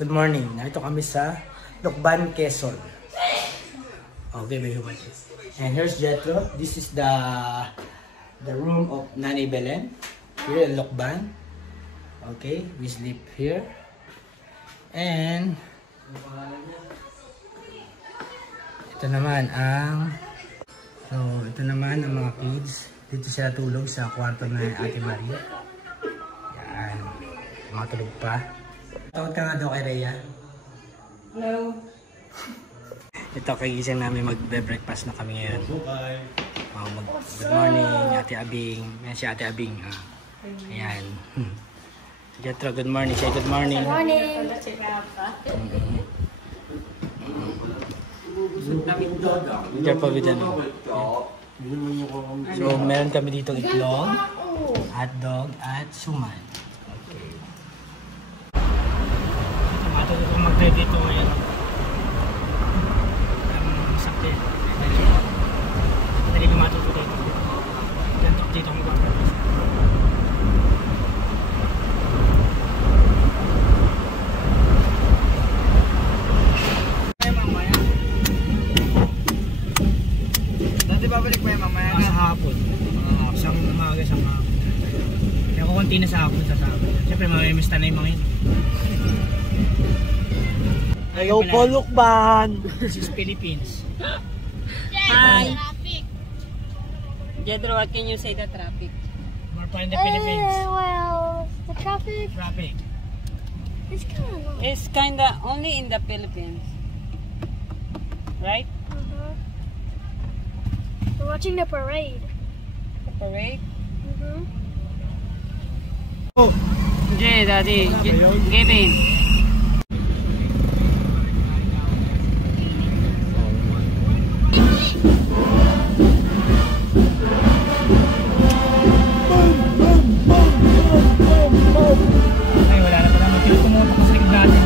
Good morning. Narito kami sa Lucban, Quezon. Okay, very much. And here's Jetro. This is the room of Nanay Belen here in Lucban. Okay, we sleep here. And ito naman ang mga kids. Dito sila tulog sa kwarto na Ate Marie. Yan. Mga tulog pa. Tawag ka nga daw kay Rhea. Hello. Ito, kagising namin magbe-breakfast na kami ngayon. Good morning, Ate Abing. Yan si Ate Abing. Ayan. Jetro, good morning. Say good morning. Good morning. Careful with ano. So, meron kami dito itlog, hotdog, at suman. Okay. Matuto kong mag-trade dito ngayon. Sakit. Madali ko matuto dito. Gantok dito ang mag-trade. Babalik pa yung mamaya sa hapon. Isang umaga, isang hapon. Kaya ko konti na sa hapon sa hapon. Siyempre mamimista na yung mga yun. Ayaw po, Lucban! This is Philippines. Hi. Jedro, what can you say the traffic? More pa in the Philippines. Well, the traffic Traffic. is kind of long. It's kinda only in the Philippines. Right? We're watching the parade. The parade? Oh! Jay, Daddy. Gavin. Ay, wala na pala. Magkilo tumutok ko sa likod natin.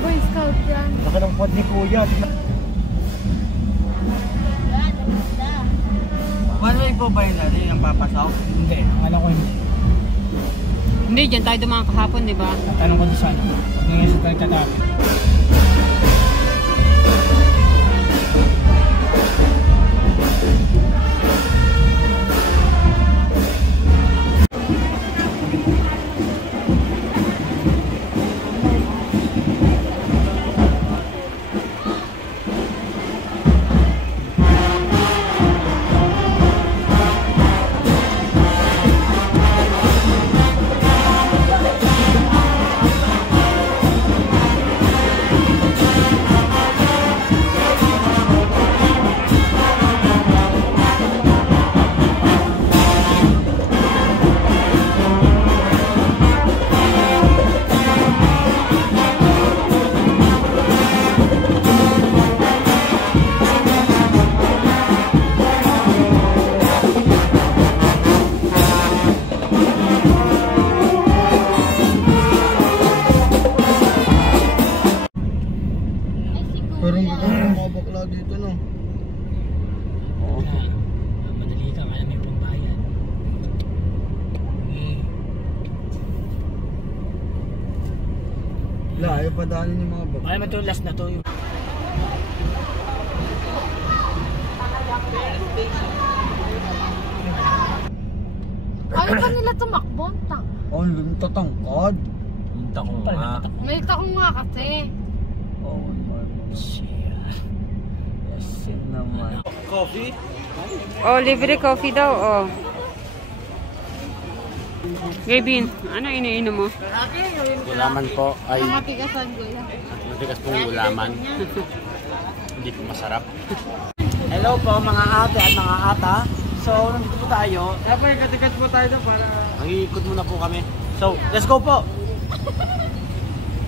Boy Scout yan. Laki ng pod ni Kuya. One way po ba yun natin ang papasok? Hindi. Ang alam ko hindi. Hindi, dyan tayo dumaan kahapon, di ba? Tatanong ko doon sana. Pag ngayon sa tagtatabi. Pero mga bakla dito, no? Madali ka. Kaya may pambayan. Wala, ayaw padaanin yung mga bakla. Kaya ito last na to yung... Ayaw pa nila tumakbo. Oh, luntatangkad. Punta ko nga. May taong nga kasi. Oh, man. Yes, naman. Coffee? Oh, libre coffee daw, oh. Gavin, ano iniinom mo? Gulaman po ay Matigasan ko yan. matigas pong gulaman. Hindi po masarap. Hello po mga ate at mga ata. So, nandito po tayo. Dapat katikat po tayo para... Mangikot muna po kami. So, let's go po!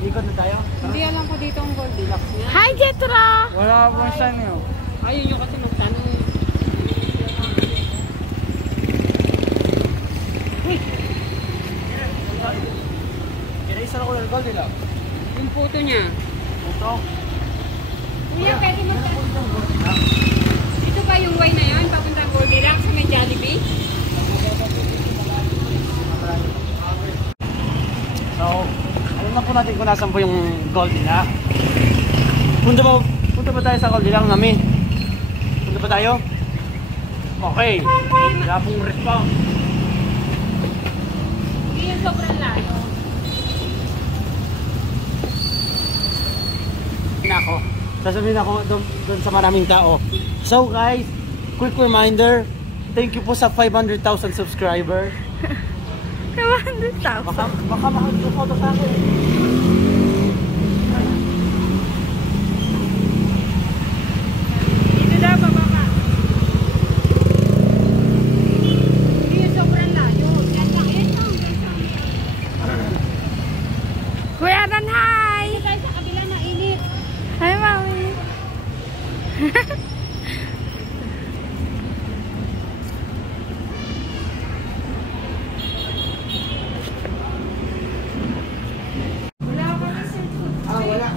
Ikot na tayo. Hindi alam ko dito ang Goldilocks niya. Hi, Jetro! Wala akong sign yun. Ayun yung kasi magtanong. Kinaisa na ko ng Goldilocks. Yung photo niya. Ito. Kuya, pwede dito ba yung way na yan? Papunta Goldilocks sa may Jollibee? So, alam na po natin kung nasan po yung Goldilocks. Punta ba tayo sa Goldilocks namin? Punta ba tayo? Okay. Wala pong response. Hindi yung sobrang layo. Ako. Sasabihin ako doon sa maraming tao. So guys, quick reminder, thank you po sa 500,000 subscribers. 200,000. Baka makapag-photo sa akin. Dito daw, bababa. Hindi yung sobrang layo. Yan lang, yan lang. Kuya Dan, hi! Dito tayo sa kabila na init. Hi, Mami. Wala pa na cellphone. Wala.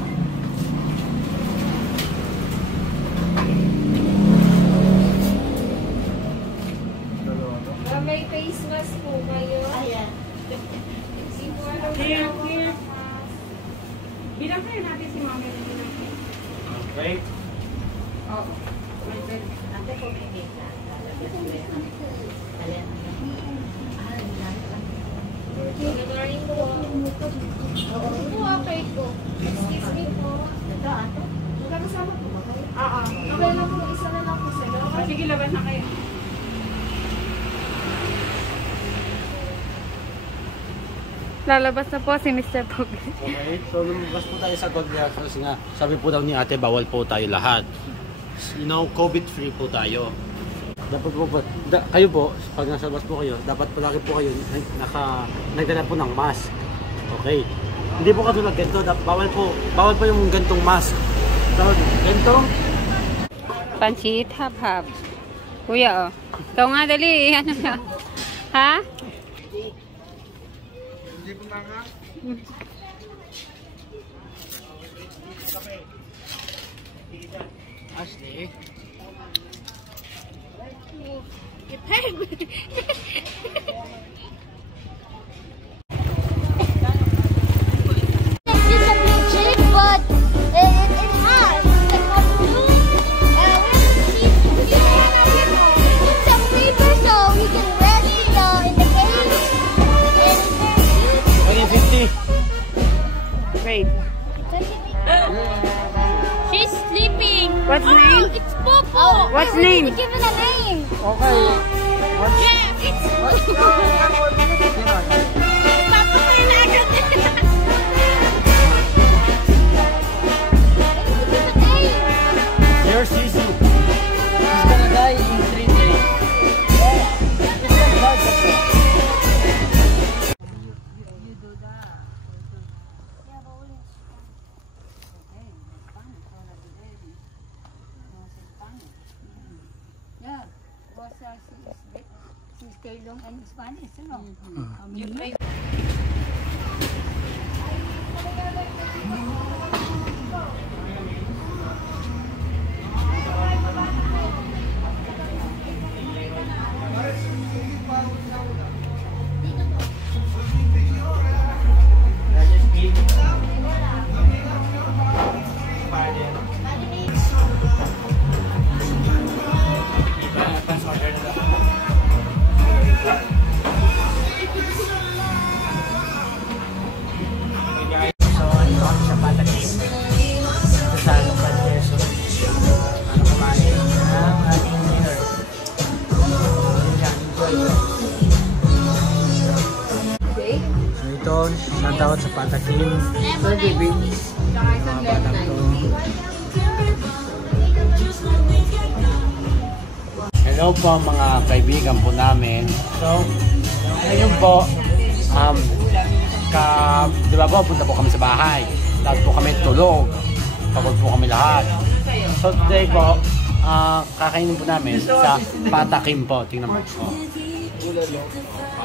May face mask po kayo. Ayan. Here, here. Bilang kayo natin si Mami. Okay. Oo. Good morning po. Ito okay po. Excuse me po. Ito, ato. Magkakasama po ba kayo? Oo. Okay lang po. Isa na lang po sila. Sige, labas na kayo. Lalabas na po si Mr. Pogi. Okay. So lumabas po tayo sa Goldilocks kasi nga sabi po daw ni ate bawal po tayo lahat. You know, COVID-free po tayo. Dapat po kayo po, pag nasa labas po kayo, dapat palagi po kayo nagdala po ng mask. Okay. Hindi po katulad ganito, bawal po yung gantong mask. Ganito. Pansit, hab-hab. Kuya, oh. Ikaw nga, dali. Ano na? Ha? Hindi po nga. Ashley. It's just a big chick, but it has like a blue. We put some paper so we can rest in the cage. And it's very cute. 2050. Wait. She's sleeping. What's name? It's Popo. What's We name? need to give it a name. Okay. Yeah, it's Papa ko na agad. We need to give a name. Your Sisu. She's gonna die in 3 days. It's gonna die, that's all. Takot sa patakin. So, baby. Mga batang to. Hello po mga kaibigan po namin. So, ngayon po, di ba po, punta po kami sa bahay. Lahat po kami tulog. Pagod po kami lahat. So today po, kakainin po namin sa Patakim po. Tingnan mo.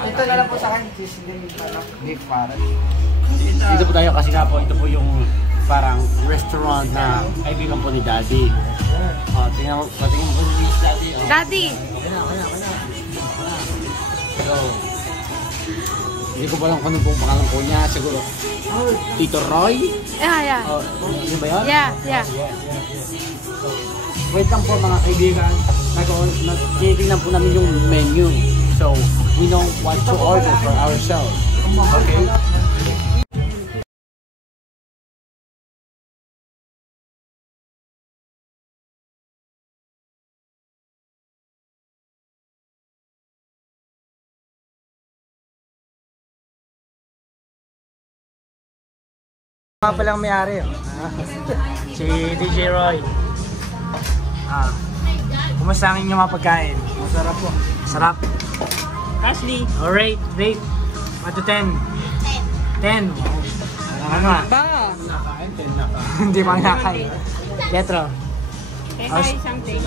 Ito na lang po sa akin, cheese din beef parang. Dito po tayo kasi nga po, ito po yung parang restaurant na kaibigan po ni Daddy. Tingnan mo po ni Daddy. Daddy! So, hindi ko pa alam kung ano pong pangalan po niya. Siguro, Tito Roy? Yeah. Ano ba yun? Yeah. Wait lang po mga kaibigan. Tinitingnan po namin yung menu. So, we know what to order for ourselves. Okay? Mga palang may-ari. Si DJ Roy. Kumusta ang inyong mga pagkain? Masarap po. Sarap. Ashley. Alright, rate. 1 to 10. 10. Ano Ba? Hindi pa nakakain. Pietro. Say something.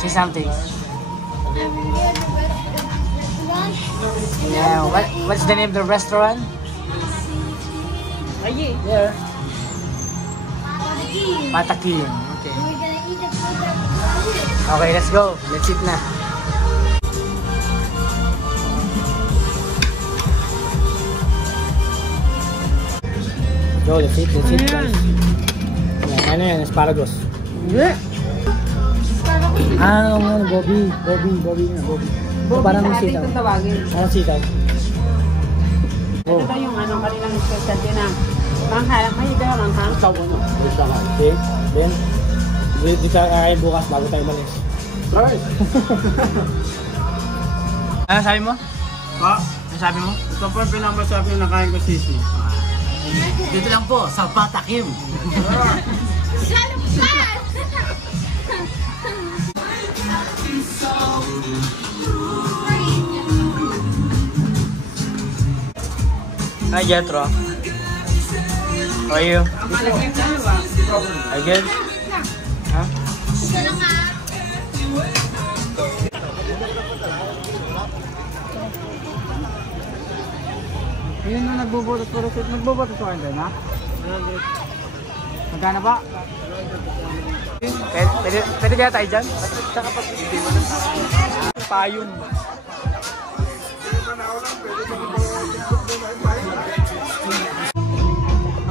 Say something. Yeah, what's the name of the restaurant? Aye. Yeah. Patakim. Okay. We're gonna eat the food that we wanted. Okay, let's go. Let's eat na. Go, let's eat guys. Ano yan? Asparagus. Gobi. Parang sitaw. Parang sitaw. Ito daw yung kanilang specialty na manghang. May ito yung manghang. Okay, then di ka kakain bukas bago tayo malis. Alright. Ano sabi mo? Ano sabi mo? Ito po yung pinamasabi yung nakain ko sisi. Dito lang po, sa Patakim. Hi Jetro. How are you? I good? Huh? Ayun na nagbubutot ko rin. Nagbubutot ko rin doon, ha? Magkano ba? Pwede kaya tayo dyan? Payong.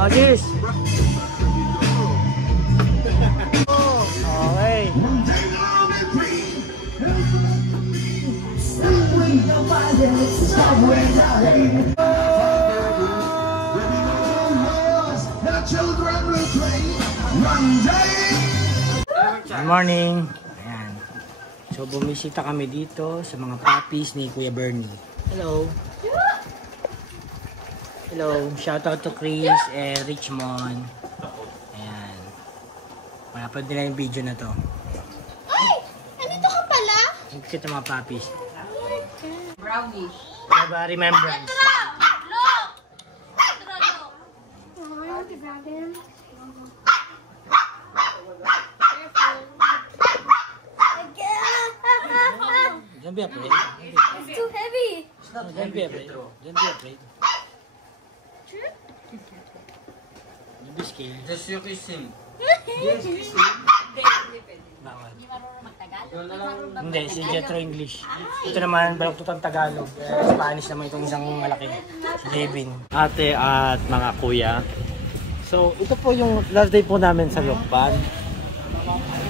Oh, cheers! Okay. Good morning. Ayan. So, bumisita kami dito sa mga puppies ni Kuya Bernie. Hello. Hello. Shout out to Chris and Richmond. Ayan. Malapad nila yung video na to. Ay! Andito ka pala? Kita mga puppies. Brownish. Diba, remembrance. Don't be afraid. It's too heavy. Don't be afraid. Don't be afraid. Don't be scared. Just you kissing. Bawal. Hindi, si Jetro English. Ito naman, baloktot ang Tagalog. Spanish naman itong isang malaki. Si Jevin. Ate at mga kuya. So, ito po yung last day po namin sa Lokban.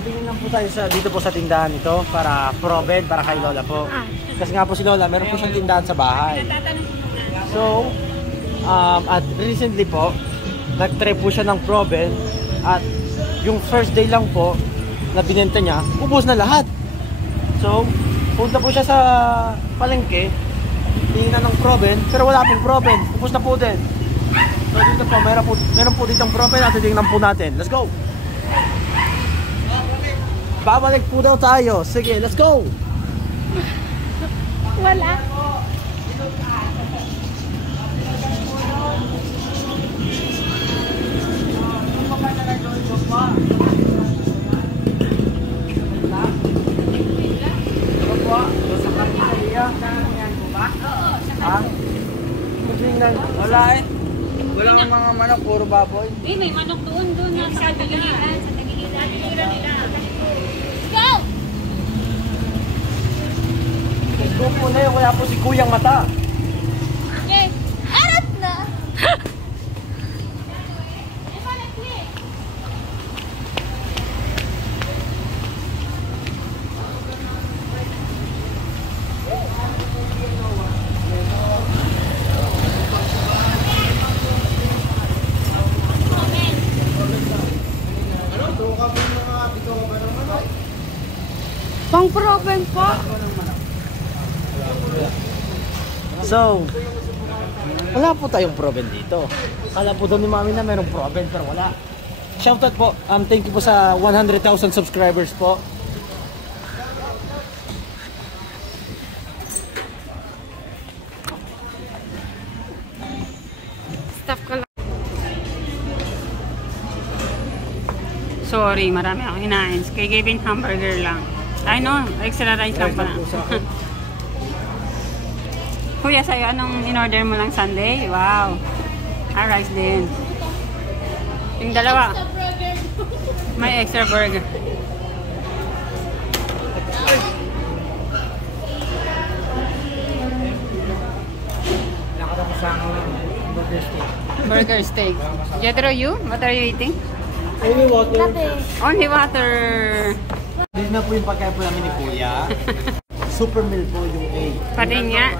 Bibili lang po tayo dito po sa tindahan ito para proven, para kay Lola po. Kasi nga po si Lola, meron po siyang tindahan sa bahay. So, at recently po, nag-try po siya ng proven at yung first day lang po na binenta niya, ubos na lahat. So, punta po siya sa palengke, tingnan ng proven, pero wala pong proven, ubos na po din. So, dito po, meron po ditong proven at tingnan po natin. Let's go! Babalik po daw tayo. Sige, let's go! Wala. baboy. Eh, may manok doon na sa tagiliran. Sa tagiliran nila. Go! Let's go po na yun. Wala po si Kuyang Mata. Okay. Arap na! Pang proven po. So, wala po tayong proven dito. Kala po doon ni Mami na merong proven pero wala. Shoutout po. Thank you po sa 100,000 subscribers po. Stop ko lang. Sorry, marami akong hinain. Kay Gavin hamburger lang. I know, extra rice lang pala. Kuya, sa'yo, anong in-order mo lang Sunday? Wow. Ah, rice din. Yung dalawa. May extra burger. Nakata ko sa burger steak. Burger steak. Jethro, you? What are you eating? Only water. Only water. This na po yung pagkain po namin ni Kuya. Super meal po yung A. Pati nga.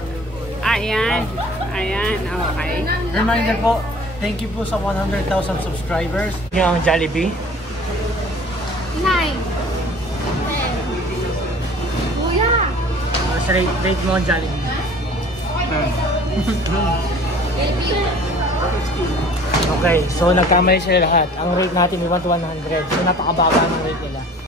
Ayan. Ayan. Okay. Reminder po, thank you po sa 100,000 subscribers. Yung Jollibee. 9. 10. Kuya! Rate mo ang Jollibee. Okay, so nagkamali sila lahat. Ang rate natin ay 1 to 100. So napakababa ng rate nila.